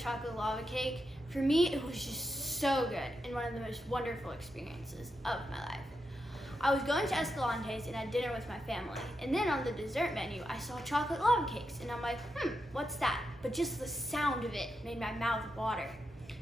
chocolate lava cake, for me it was just so good and one of the most wonderful experiences of my life. I was going to Escalante's and had dinner with my family, and then on the dessert menu I saw chocolate lava cakes, and I'm like, what's that? But just the sound of it made my mouth water.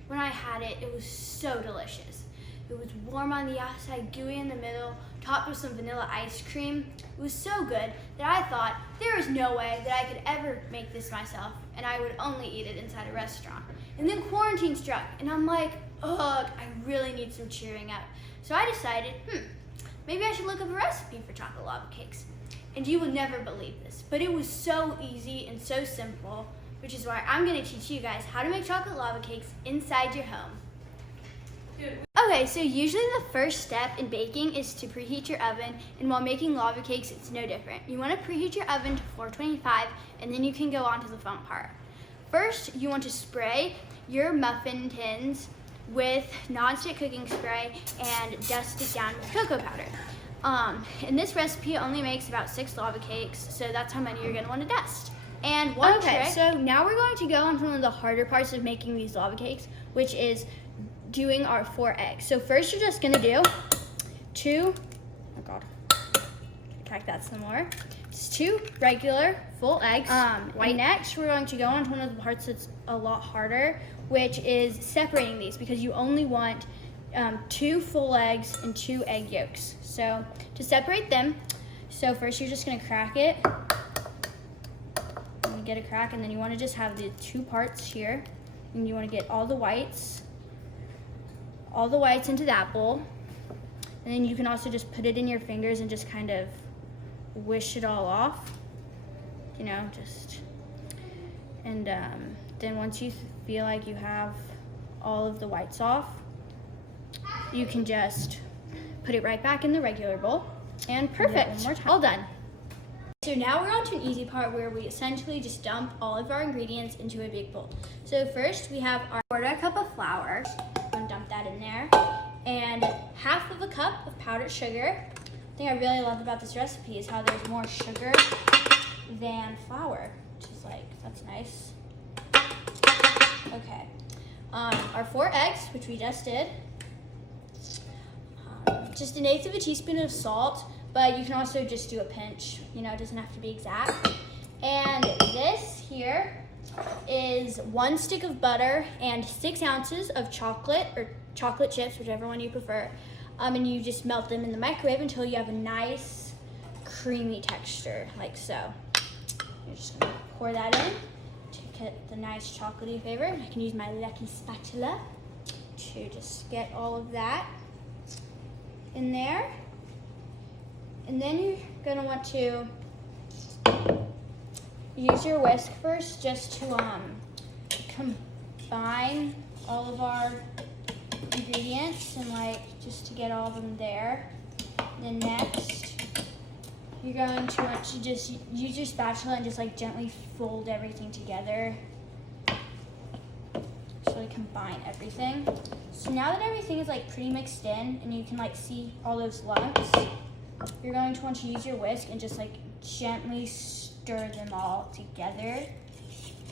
When I had it, it was so delicious. It was warm on the outside, gooey in the middle, topped with some vanilla ice cream. It was so good that I thought there is no way that I could ever make this myself, and I would only eat it inside a restaurant. And then quarantine struck, and I'm like, ugh, I really need some cheering up. So I decided, maybe I should look up a recipe for chocolate lava cakes. And you will never believe this, but it was so easy and so simple, which is why I'm gonna teach you guys how to make chocolate lava cakes inside your home. Okay, so usually the first step in baking is to preheat your oven, and while making lava cakes, it's no different. You want to preheat your oven to 425, and then you can go on to the fun part. First, you want to spray your muffin tins with nonstick cooking spray and dust it down with cocoa powder. And this recipe only makes about 6 lava cakes, so that's how many you're going to want to dust. And one trick. So now we're going to go on to one of the harder parts of making these lava cakes, which is doing our 4 eggs. So first you're just gonna do 2, oh god, crack that some more. Just 2 regular full eggs. And next we're going to go on to one of the parts that's a lot harder, which is separating these, because you only want 2 full eggs and 2 egg yolks. So to separate them, so first you're just gonna crack it. You get a crack, and then you want to just have the 2 parts here, and you want to get all the whites into that bowl, and then you can also just put it in your fingers and just kind of wish it all off, you know, just, and then once you feel like you have all of the whites off, you can just put it right back in the regular bowl, and perfect, one more time. All done. So now we're on to an easy part where we essentially just dump all of our ingredients into a big bowl. So first we have our 1/4 cup of flour. I'm gonna dump that in there. And 1/2 of a cup of powdered sugar. The thing I really love about this recipe is how there's more sugar than flour, which is like, that's nice. Okay. Our 4 eggs, which we just did. Just 1/8 of a teaspoon of salt, but you can also just do a pinch, you know, it doesn't have to be exact. And this here is 1 stick of butter and 6 ounces of chocolate, or chocolate chips, whichever one you prefer. And you just melt them in the microwave until you have a nice creamy texture, like so. You're just gonna pour that in to get the nice chocolatey flavor. I can use my lucky spatula to just get all of that in there. And then you're gonna want to use your whisk first, just to combine all of our ingredients, and like just to get all of them there. Then next, you're going to want to just use your spatula and just like gently fold everything together. Just really combine everything. So now that everything is like pretty mixed in, and you can like see all those lumps, you're going to want to use your whisk and just like gently stir them all together.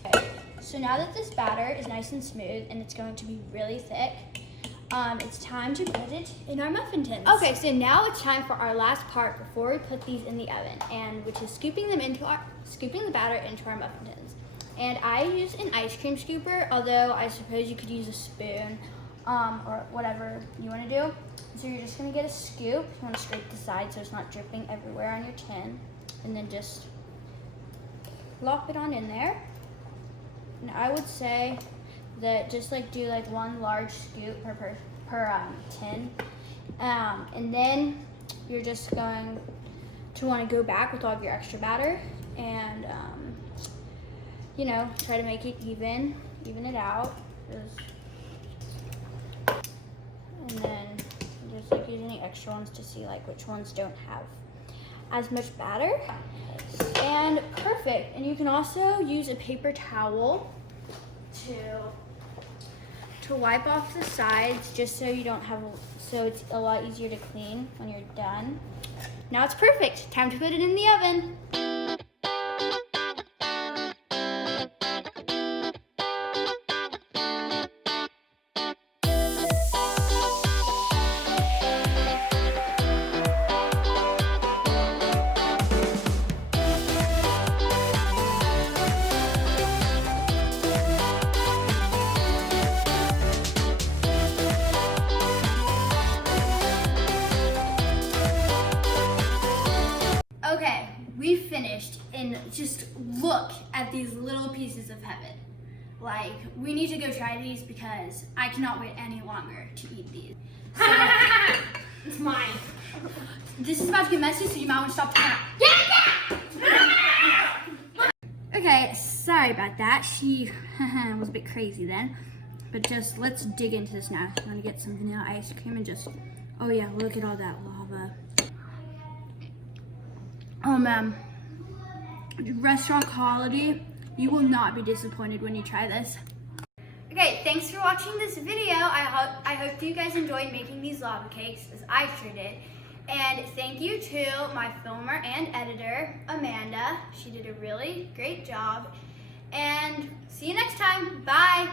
Okay. So now that this batter is nice and smooth and it's going to be really thick, it's time to put it in our muffin tins. Okay, so now it's time for our last part before we put these in the oven, and which is scooping the batter into our muffin tins. And I use an ice cream scooper, although I suppose you could use a spoon or whatever you want to do. So you're just gonna get a scoop. You want to scrape the side so it's not dripping everywhere on your tin, and then just plop it on in there. And I would say that just like do like 1 large scoop per tin, and then you're just going to want to go back with all of your extra batter and you know, try to make it even it out. And then just like use any extra ones to see like which ones don't have as much batter. And perfect. And you can also use a paper towel to wipe off the sides, just so you don't have, so it's a lot easier to clean when you're done. Now it's perfect. Time to put it in the oven. literally finished, and just look at these little pieces of heaven. Like, we need to go try these because I cannot wait any longer to eat these. So, It's mine. this is about to get messy, so you might want to stop the camera. Okay, sorry about that. She was a bit crazy then. But just, let's dig into this now. I'm gonna get some vanilla ice cream and just, oh yeah, look at all that lava. Oh man, restaurant quality. You will not be disappointed when you try this. Okay, thanks for watching this video. I hope you guys enjoyed making these lava cakes, as I sure did. And thank you to my filmer and editor, Amanda. She did a really great job. And see you next time. Bye.